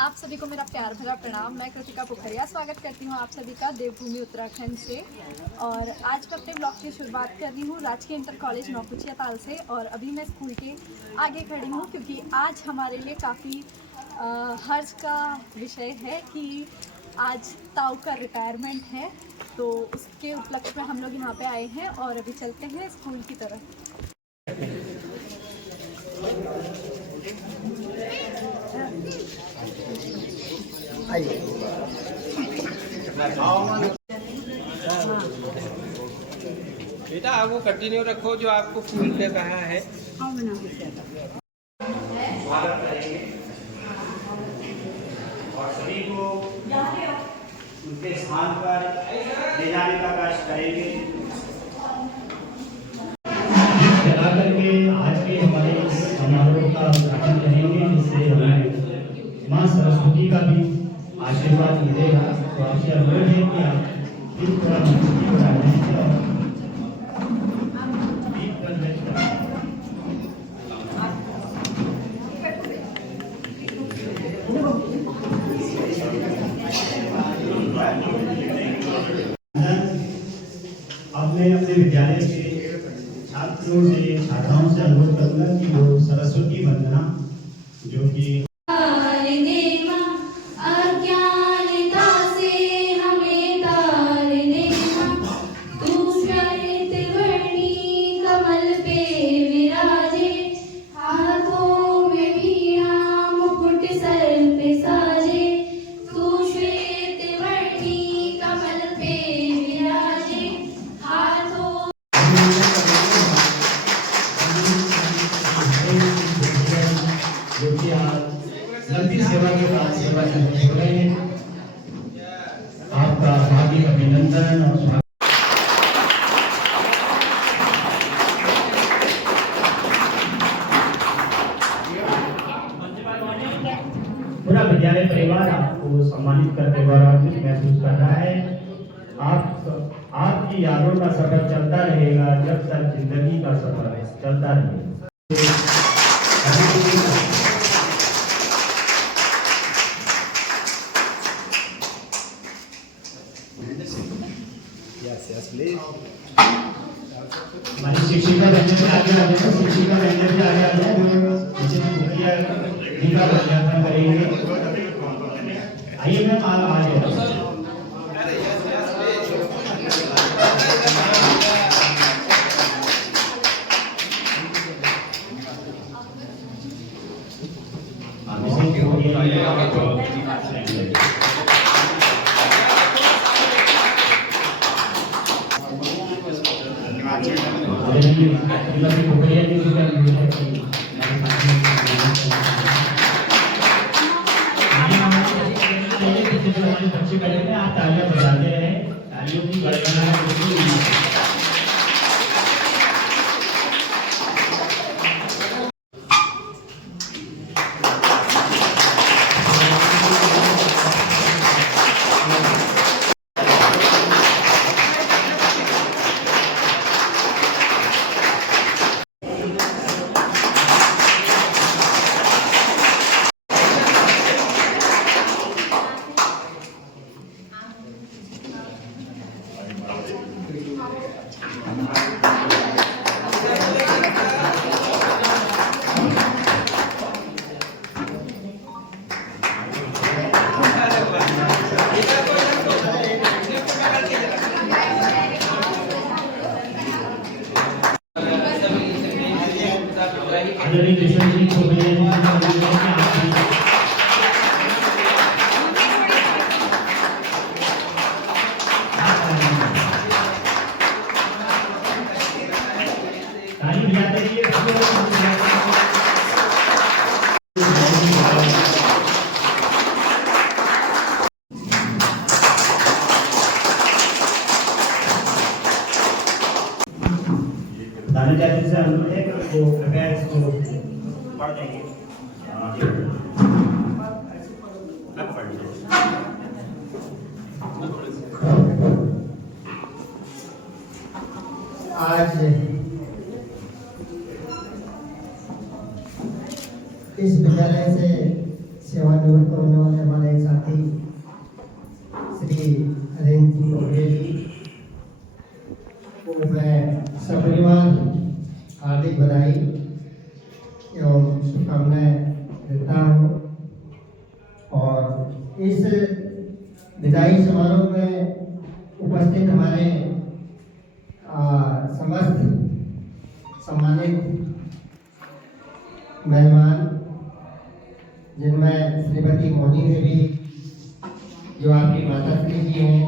आप सभी को मेरा प्यार भरा प्रणाम। मैं कृतिका पोखरिया स्वागत करती हूँ आप सभी का देवभूमि उत्तराखंड से। और आज मैं अपने ब्लॉग की शुरुआत कर रही हूँ राजकीय इंटर कॉलेज नौकुचिया ताल से। और अभी मैं स्कूल के आगे खड़ी हूँ क्योंकि आज हमारे लिए काफ़ी हर्ष का विषय है कि आज ताऊ का रिटायरमेंट है। तो उसके उपलक्ष्य में हम लोग यहाँ पे आए हैं और अभी चलते हैं स्कूल की तरफ। बेटा आप वो कंटिन्यू रखो जो आपको फूल पे कहा है। और सभी को उनके स्थान पर ले जाने का कार्य करेंगे। चला करके आज के हमारे समारोह का उद्घाटन करेंगे, जिससे हमें माँ सरस्वती का भी आशीर्वाद मिलेगा। तो आपसे अनुरोध है कि आप इस थोड़ा मंच बढ़ा दें और अब मैं अपने विद्यालय के छात्रों से छात्राओं से अनुरोध करूंगा कि वो सरस्वती वंदना जो कि सेवा के बाद सेवा करने हो रहे हैं। आपका हार्दिक अभिनंदन और पूरा विद्यालय परिवार आपको सम्मानित करते गौरवान्वित महसूस कर रहा है। आपकी यादों का सफर चलता रहेगा जब तक जिंदगी का सफर चलता रहेगा। हमारी शिक्षिका बहने से आगे आ जाए, शिक्षिका बहने से आगे आ जाए, करेंगे। आइए मैम आप आ जाए। बच्चे करेंगे, आप तालियां बजाते रहे, तालियों की गड़गड़ाहट से अनुरोध है कि वो कृपया इसको पढ़ देंगे। आज इस विद्यालय से सेवानिवृत्त होने वाले को मैं सपरिवार हार्दिक बधाई एवं शुभकामनाएं देता हूँ। और इस विदाई समारोह में उपस्थित हमारे समस्त सम्मानित मेहमान, जिनमें श्रीमती मोनी देवी जो आपकी माता श्री जी हैं,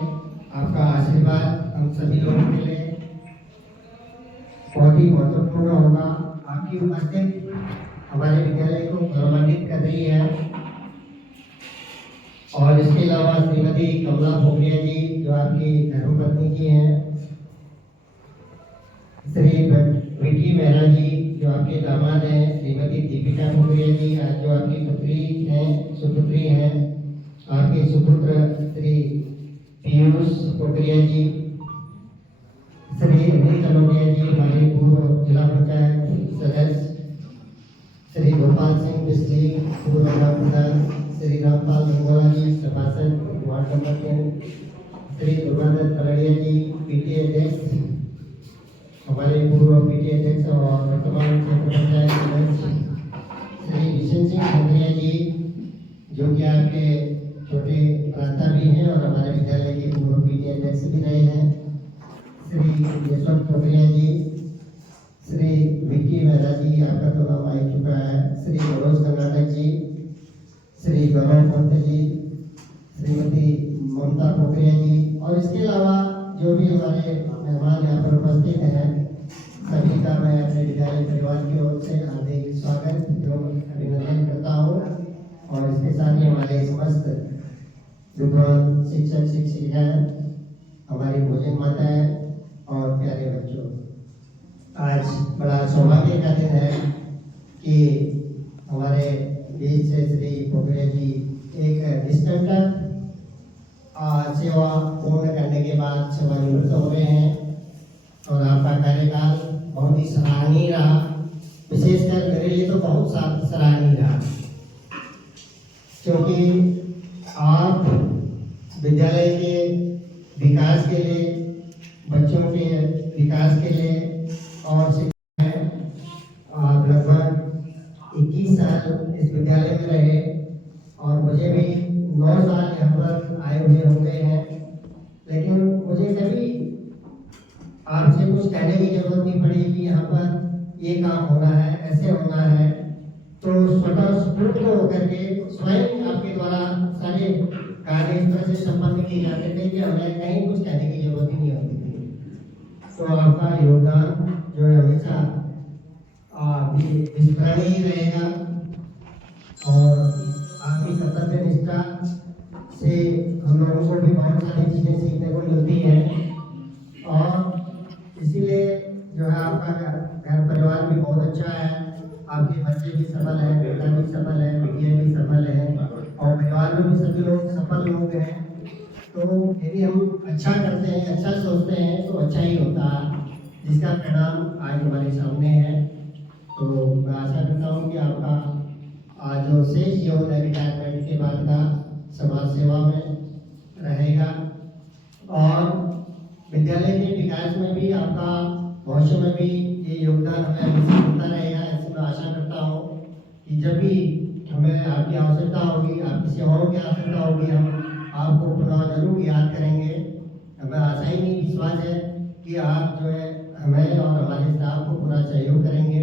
आपका आशीर्वाद हम सभी लोगों के लिए बहुत ही महत्वपूर्ण होगा। आपकी उपस्थिति हमारे विद्यालय को गौरवान्वित कर रही है। और इसके अलावा श्रीमती कमला भोगलिया जी जो आपकी धर्मपत्नी जी हैं, श्री विकी मेहरा जी जो आपके दामाद हैं, श्रीमती दीपिका भोगलिया जी जो आपकी पुत्री हैं, सुपुत्री हैं, आपके सुपुत्र श्री पीयूष भोगलिया जी, श्री अनिल कनौजिया जी हमारे पूर्व जिला पंचायत सदस्य, श्री गोपाल सिंह बिस्ली पूर्व प्रधान, श्री रामपाल गंगोला जी सभासद वार्ड नंबर 3, श्री दुर्गादत्त कलड़िया जी पीटीए अध्यक्ष, हमारे पूर्व पीटीए अध्यक्ष और वर्तमान क्षेत्र पंचायत सदस्य, श्री विशन सिंह खंडरिया जी जो कि आपके छोटे भ्राता भी हैं और हमारे विद्यालय के पूर्व पीटीए अध्यक्ष भी रहे हैं, श्री यशवंत खंडरिया जी, श्री विक्की मेहरा जी आपका तो नाम आ चुका है, श्री मनोज कर्नाटक जी, श्री गौरव पंत जी, श्रीमती ममता पोखरिया जी, और इसके अलावा जो भी हमारे मेहमान यहाँ पर उपस्थित हैं, सभी का मैं अपने विद्यालय परिवार की ओर से हार्दिक स्वागत एवं अभिनंदन करता हूँ। और इसके साथ ही हमारे समस्त विद्वान शिक्षक शिक्षिकाएं, हमारी भोजन माताएं और प्यारे बच्चों, आज बड़ा सौभाग्य का दिन है कि हमारे बीच से श्री पोखरिया जी एक डिस्टेंट सेवा पूर्ण करने के बाद सेवानिवृत्त हो रहे हैं। और आपका कार्यकाल बहुत ही सराहनीय रहा, विशेषकर मेरे लिए तो बहुत सराहनीय रहा, क्योंकि आप विद्यालय के विकास के लिए, बच्चों के विकास के लिए और आप लगभग 21 साल इस विद्यालय में रहे और मुझे भी 9 साल यहाँ पर आए हुए हो गए हैं, लेकिन मुझे कभी आपसे कुछ कहने की जरूरत नहीं पड़ी कि यहाँ पर ये काम होना है, ऐसे होना है। तो स्वतः स्फूर्त होकर के स्वयं आपके द्वारा सारे कार्य इस तरह से संपन्न किए जाते थे कि हमें कहीं कुछ कहने की जरूरत ही नहीं होती थी। तो आपका योगदान जो है हमेशा विस्मरणीय ही रहेगा और आपकी कर्तव्य निष्ठा से हम लोगों को भी बहुत सारी चीज़ें सीखने को मिलती हैं। और इसीलिए जो है आपका घर परिवार भी बहुत अच्छा है, आपके बच्चे भी सफल हैं, बेटा भी सफल है, बेटियाँ भी सफल हैं और परिवार में भी सभी लोग सफल लोग हैं। तो यदि हम अच्छा करते हैं, अच्छा सोचते हैं तो अच्छा ही होता है, जिसका परिणाम आज हमारे सामने है। तो मैं आशा करता हूँ कि आपका आज जो शेष जीवन है रिटायरमेंट के बाद का समाज सेवा में रहेगा और विद्यालय के विकास में भी आपका भविष्य में भी ये योगदान हमें हमेशा मिलता रहेगा। ऐसे मैं आशा करता हूँ कि जब भी हमें आपकी आवश्यकता होगी, आपकी सेवाओं की आवश्यकता होगी, हम आपको पुनः जरूर याद करेंगे। हमें आशा ही नहीं, विश्वास है कि आप जो है हमें और हमारे स्टाफ को पूरा सहयोग करेंगे,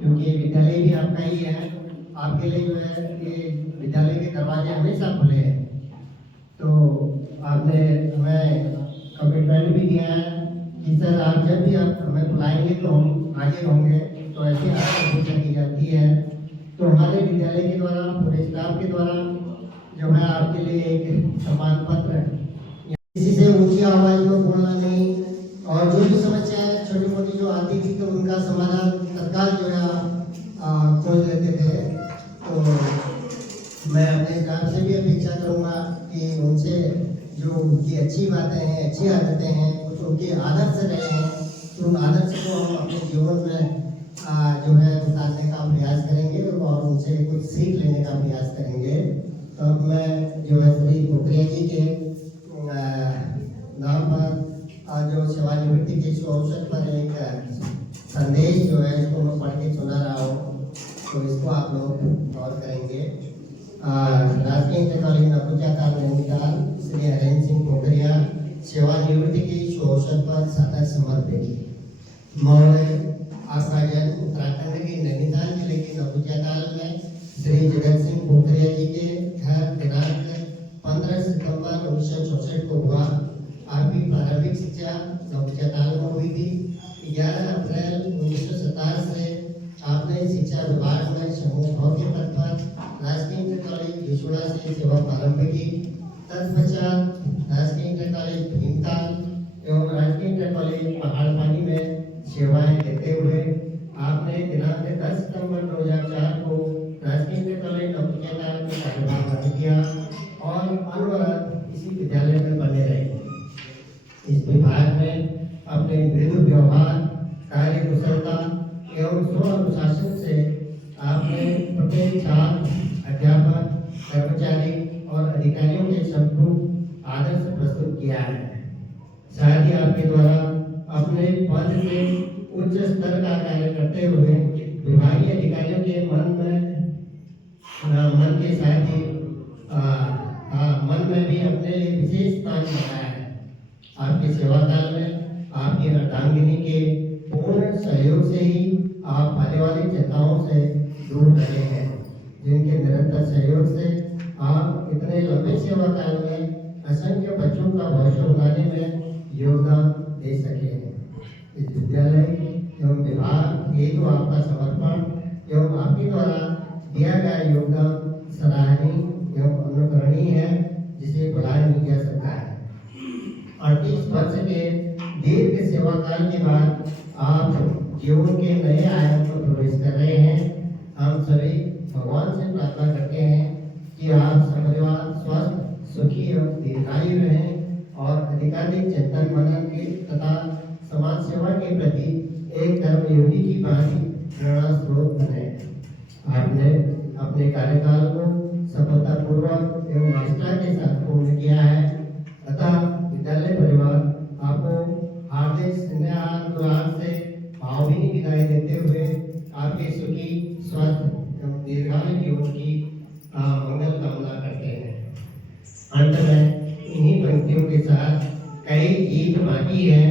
क्योंकि विद्यालय भी आपका ही है। आपके लिए जो है ये विद्यालय के दरवाजे हमेशा खुले हैं। तो आपने हमें कमिटमेंट भी दिया है कि सर आप जब भी आप हमें बुलाएंगे तो हम हाजिर होंगे। तो ऐसी आपकी घोषणा की जाती है। तो हमारे विद्यालय के द्वारा, पूरे स्टाफ के द्वारा जो है आपके लिए एक सम्मान पत्र है। किसी से ऊंची आवाज में बोलना नहीं और जो भी समस्याएं छोटी मोटी जो आती थी तो उनका समाधान तत्काल जो है खोज लेते थे। तो मैं अपने स्टाफ से भी अपेक्षा करूँगा कि उनसे जो उनकी अच्छी बातें हैं, अच्छी आदतें हैं, कुछ उनके आदर्श रहे हैं, तो उन आदर्श को हम अपने जीवन में जो है उतारने का प्रयास करेंगे और उनसे कुछ सीख लेने का प्रयास करेंगे। तो अब मैं जो है श्री पोखरिया जी के नाम पर जो सेवानिवृत्ति के शुभ अवसर पर एक संदेश जो है इसको मैं पढ़ के सुना रहा हूँ, तो इसको आप लोग गौर करेंगे। राजकीय इंटर कॉलेज नकुचा ताल नैनीताल श्री हरेंद्र सिंह पोखरिया सेवानिवृत्ति के शुभ अवसर पर सादर समर्पित। महोदय, आपका जन्म उत्तराखंड के नैनीताल जिले के नकुचा ताल में श्री जगत सिंह पोखरिया जी के घर दिनांक 15 सितंबर 1964 को हुआ। आपकी प्रारंभिक शिक्षा नकुचा ताल में हुई थी। 11 अप्रैल 1927 से आपने शिक्षा विभाग में समूह भाव के पद पर राजकीय इंटर कॉलेज विशुड़ा से सेवा प्रारंभ की। तत्पश्चात राजकीय इंटर कॉलेज भीमताल एवं राजकीय इंटर कॉलेज पहाड़पानी में सेवाएं देते हुए आपने दिनांक 10 सितंबर 2004 को राजकीय इंटर कॉलेज नकुचा ताल में कार्यभार ग्रहण किया और अनवरत इसी विद्यालय में बने रहे। इस विभाग में अपने मृदु व्यवहार, कार्य कुशलता एवं स्व अनुशासन से आपने प्रत्येक छात्र, अध्यापक, कर्मचारी और अधिकारियों के सम्मुख आदर्श प्रस्तुत किया है। साथ ही आपके द्वारा अपने पद से उच्च स्तर का कार्य करते हुए विभागीय अधिकारियों के मन के साथ ही मन में भी अपने लिए विशेष स्थान बनाया है। आपके सेवा काल में आपकी अर्धांगिनी के पूर्ण सहयोग से ही आप आने वाली चिंताओं से दूर रहे हैं, जिनके निरंतर सहयोग से आप इतने लंबे सेवा काल में असंख्य बच्चों का भविष्य बनाने में योगदान दे सके हैं। इस विद्यालय एवं विभाग हेतु आपका समर्पण एवं आपके द्वारा दिया गया योगदान सराहनीय एवं अनुकरणीय है, जिसे भुलाया नहीं जा सकता है। 38 वर्ष के दीर्घ सेवा काल के बाद आप जीवन के नए आयाम पर प्रवेश कर रहे हैं। हम सभी भगवान से प्रार्थना करते हैं कि आप सपरिवार स्वस्थ, सुखी एवं दीर्घायु रहें और अधिकाधिक चिंतन मनन के तथा समाज सेवा के प्रति एक कर्मयोगी की भांति प्रेरणा स्रोत बने। आपने अपने कार्यकाल को सफलतापूर्वक एवं निष्ठा के साथ पूर्ण किया है, अतः विद्यालय परिवार आपको हार्दिक स्नेह अनुराग से भावभीनी विदाई देते हुए आपके सुखी, स्वस्थ एवं दीर्घायु जीवन की मंगल कामना करते हैं। अंत में इन्हीं पंक्तियों के साथ कई जीत बाकी है,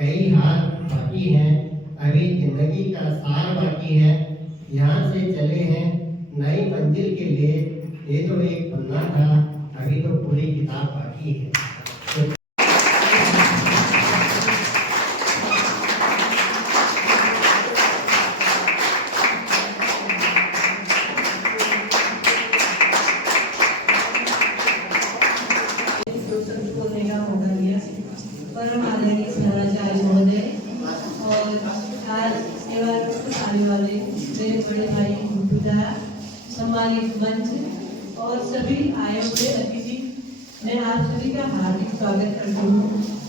कई हार बाकी हैं, अभी जिंदगी का सार बाकी है। यहाँ से चले हैं नई मंजिल के लिए, ये तो एक पन्ना था, अभी तो पूरी किताब बाकी है। परम आदरणीय प्रधानाचार्य महोदय और आज सेवा आने वाले मेरे बड़े भाई गुड्डूदा, सम्मानित मंच और सभी आए हुए अतिथि, मैं आप सभी का हार्दिक स्वागत करती हूँ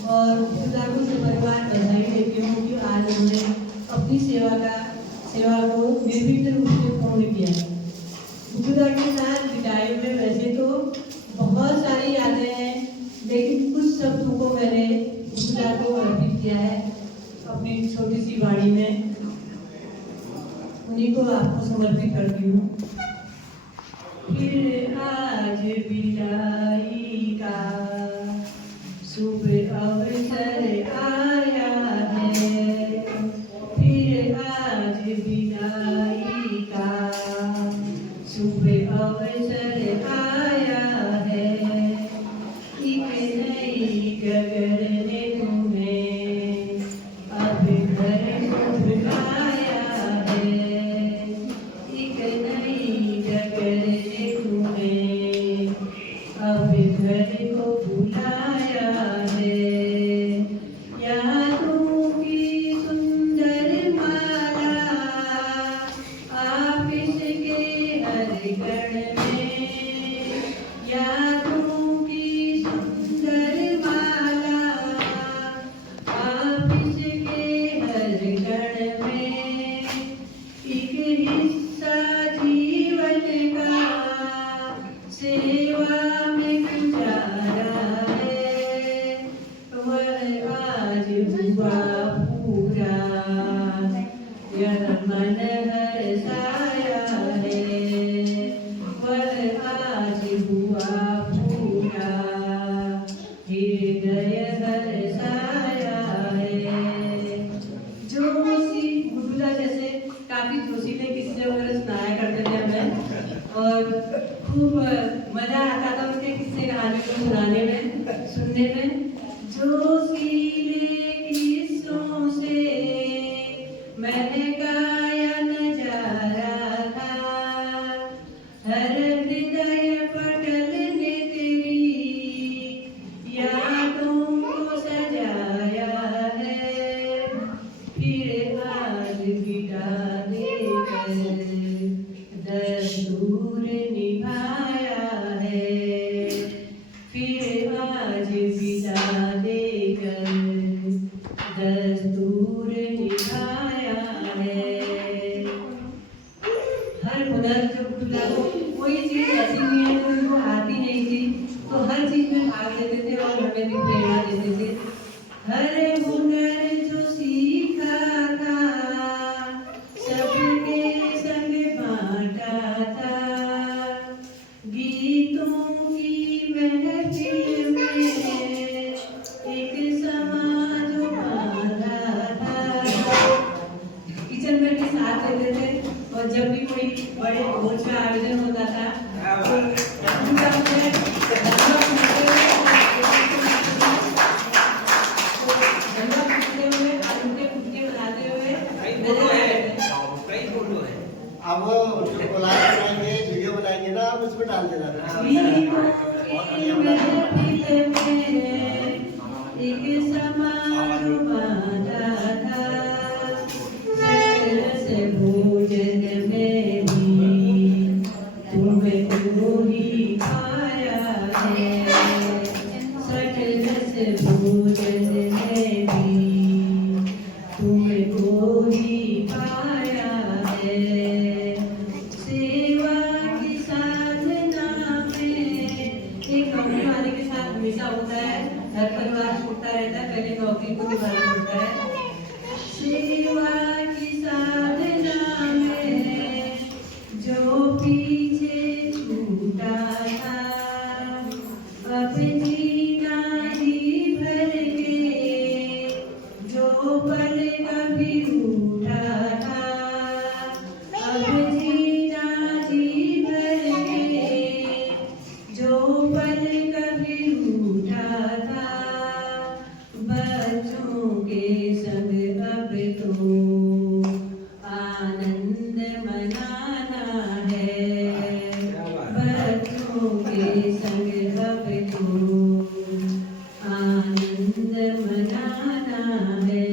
और गुड्डूदा को परिवार बधाई देती हूँ कि आज उन्होंने अपनी सेवा को निर्विघ्न रूप से पूर्ण किया। गुड्डूदा के साथ विदाई में वैसे तो बहुत सारी यादें हैं, लेकिन कुछ शब्दों को मैंने गुड्डूदा को अर्पित किया है अपनी छोटी सी वाणी में, उन्हीं को आपको समर्पित करती हूँ। फिर आज विदाई का शुभ अवसर आया है, फिर आज विदाई का शुभ अवसर आया है। एक नई गगन ने तुम्हें अब घर को बुलाया है, एक नई गगन ने तुम्हें अब घर को बुलाया है। जोशी गुड्डूदा जैसे काफी जोशीले किस्से वगैरह सुनाया करते थे हमें और खूब मजा आता था उनके किस्से कहानी को सुनाने में सुनने में। जोशीले किस्सों से महकाया नजारा था, हर हृदय पटल ने तेरी यादों को सजाया है। फिर आज बिता देकर दस्तूर निभाया है, फिर आज बिता देकर दस्तूर निभाया है। हर हुनर जो खुला हो, कोई चीज ऐसी नहीं है जो उनको आती नहीं थी, तो हर चीज में भाग लेते थे और हमें भी प्रेरणा देते थे। हर हुनर जो सीखा था सबके संग बांटा था, गीतों की महफिल में एक समाज बांधा था। किचन में भी साथ लेते थे और जब भी कोई बड़े भोज का आयोजन होता था तो पूरा में धन्यवाद पूछते हुए और उनके खुदके बनाते हुए कई फोटो है। अब जो कोलाज बनाएंगे, वीडियो बनाएंगे ना, आप उसमें डाल देना। एक समाज बांधा था, से भोजन में भी तुमको ही पाया है, सकल से भोजन में भी तुमको ही पाया है। सेवा की साधना में एक नौकरी वाले के साथ हमेशा होता है, घर परिवार छूटता रहता है, पहले नौकरी को निभाना पड़ता है। सेवा की साधना में जो पीछे छूटा था, अब जीना जी भर के जो पल कभी रूठा था, अब जीना जी भर के जो पल कभी रूठा था। बच्चों के संग अब तो आनंद मनाना है, बच्चों के संग अब तो आनंद मनाना है।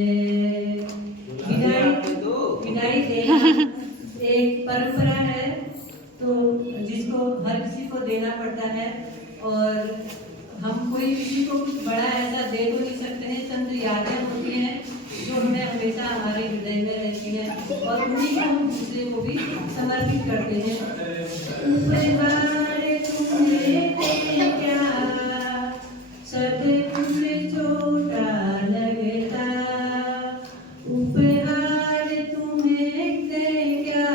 विदाई देना एक परंपरा है तो जिसको हर किसी को देना पड़ता है और हम कोई किसी को कुछ बड़ा ऐसा दे तो नहीं सकते हैं। चंद यादें होती हैं जो हमें हमेशा हमारे हृदय में रहती हैं और उन्हीं को हम दूसरे को भी समर्पित करते हैं। उपहार तुम्हें क्या सब कुछ छोटा लगता, उपहार तुम्हें क्या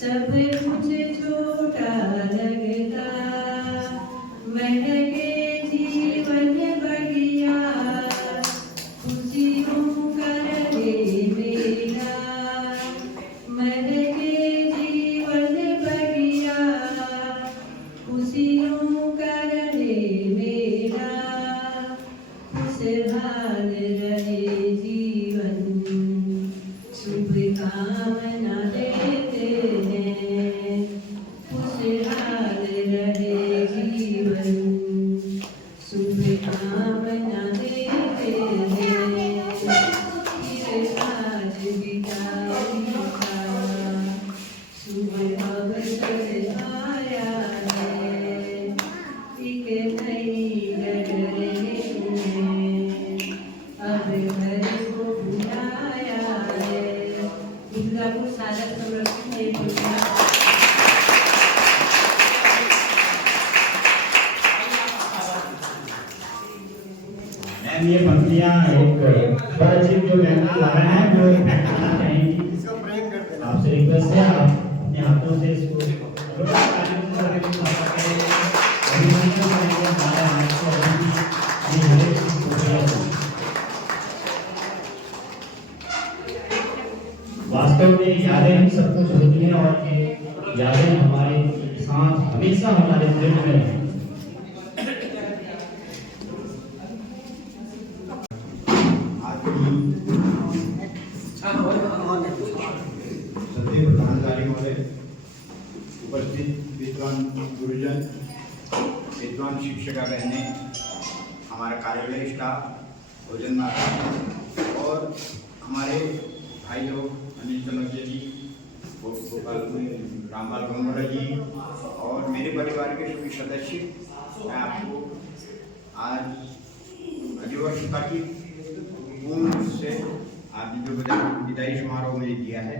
सब कुछ छोटा लगता। महके जीवन बढ़िया खुशियों का रहे मेरा, महके जीवन बढ़िया खुशियों का रहे मेरा। खुशहाल रहे जीवन शुभकामना देते हैं, खुशहाल रहे जीवन शुभकामना देते हैं। फिर आज विदाई का शुभ अवसर आया है, एक नई डगर ने तुम्हें अब घर को बुलाया है। दुर्गा को सादर समर्पित नहीं होता। ये पंक्तियाँ एक स्वरचित जो गाना लाया है वो गाना चाहेंगी। इसको प्रेम करते हैं। आपसे रिक्वेस्ट है आप अपने हाथों से इसको अभिनंदन करेंगे हमारे हाथ से वास्तव में यादें हम सब कुछ होती हैं और ये यादें हमारे साथ हमेशा हमारे दिल में रहें। सभी प्रधानकारी महोदय, उपस्थित विद्वान गुरुजन, विद्वान शिक्षिका बहने, हमारा कार्यालय स्टाफ, भोजन माता और हमारे भाई लोग अनिल चनौतिया जी, गोपाल रामपाल गंगोड़ा जी और मेरे परिवार के सभी सदस्य, मैं आपको आज अधिवर्षता की पूर्ण रूप से आपने जो विदाई समारोह में दिया है,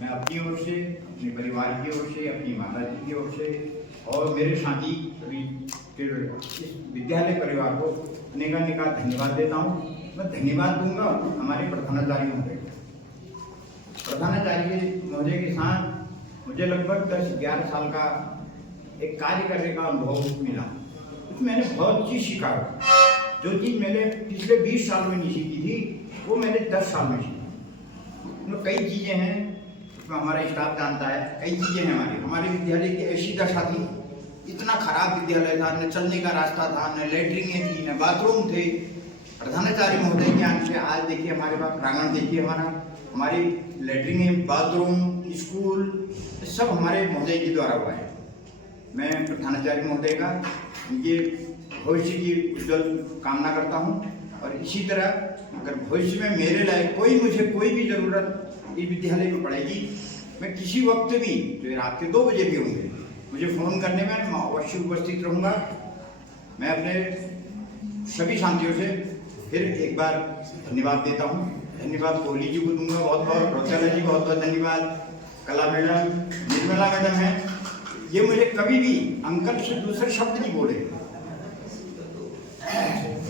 मैं अपनी ओर से, अपने परिवार की ओर से, अपनी माता जी की ओर से और मेरे साथी सभी इस विद्यालय परिवार को अनेकानेक धन्यवाद देता हूँ। मैं धन्यवाद दूंगा हमारे प्रधानाचार्य महोदय को। प्रधानाचार्य महोदय के साथ मुझे लगभग 10-11 साल का एक कार्य करने का अनुभव मिला। उसमें मैंने बहुत चीज़ सीखा। जो चीज़ मैंने पिछले 20 साल में नहीं सीखी थी, वो मैंने 10 साल में सीखी। तो कई चीज़ें हैं, उसमें हमारा स्टाफ जानता है, कई चीज़ें हैं हमारे विद्यालय की ऐसी दशा थी। इतना खराब विद्यालय था, न चलने का रास्ता था, न लैट्रिनें थी, न बाथरूम थे। प्रधानाचार्य महोदय के आने से आज देखिए हमारे पास प्रांगण देखिए, हमारी लैट्रिनें, बाथरूम, स्कूल सब हमारे महोदय के द्वारा हुआ है। मैं प्रधानाचार्य महोदय का उनके भविष्य की उज्जवल कामना करता हूँ और इसी तरह अगर भविष्य में मेरे लायक मुझे कोई भी ज़रूरत इस विद्यालय में पड़ेगी, मैं किसी वक्त भी, जो रात के 2 बजे भी होंगे, मुझे फ़ोन करने में मैं अवश्य उपस्थित रहूँगा। मैं अपने सभी साथियों से फिर एक बार धन्यवाद देता हूँ। धन्यवाद कोहली जी को दूंगा बहुत बहुत, रोचाला जी बहुत बहुत धन्यवाद, कला मैडम, निर्मला मैडम है, ये मुझे कभी भी अंकल से दूसरे शब्द नहीं बोले,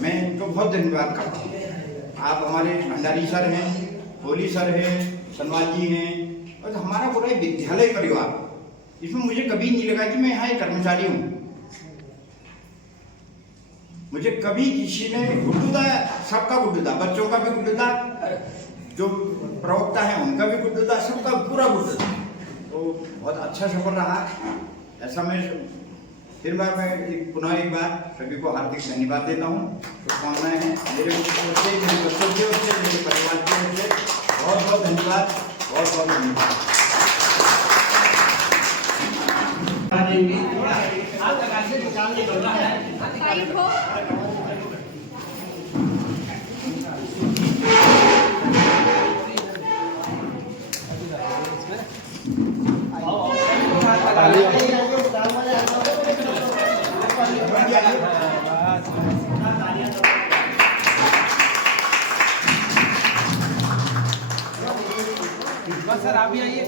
मैं इनको बहुत धन्यवाद करता हूँ। आप हमारे भंडारी सर हैं, कोहली सर हैं, सनवाल जी हैं और हमारा पूरा विद्यालय परिवार, इसमें मुझे कभी नहीं लगा कि मैं यहाँ एक कर्मचारी हूँ। मुझे कभी किसी ने गुड्डू था, सबका गुड्डू था, बच्चों का भी गुड्डू था, जो प्रवक्ता है उनका भी गुड्डू था, सबका पूरा गुड्डू था। तो बहुत अच्छा सफर रहा। ऐसा मैं फिर मैं पुनः एक बार सभी को हार्दिक धन्यवाद देता हूँ। शुभकामनाएं हैं मेरे ओर से, मेरे बच्चों की ओर से, मेरे परिवार की ओर से बहुत बहुत धन्यवाद, बहुत बहुत धन्यवाद। साइड हो। सर आप भी आइए।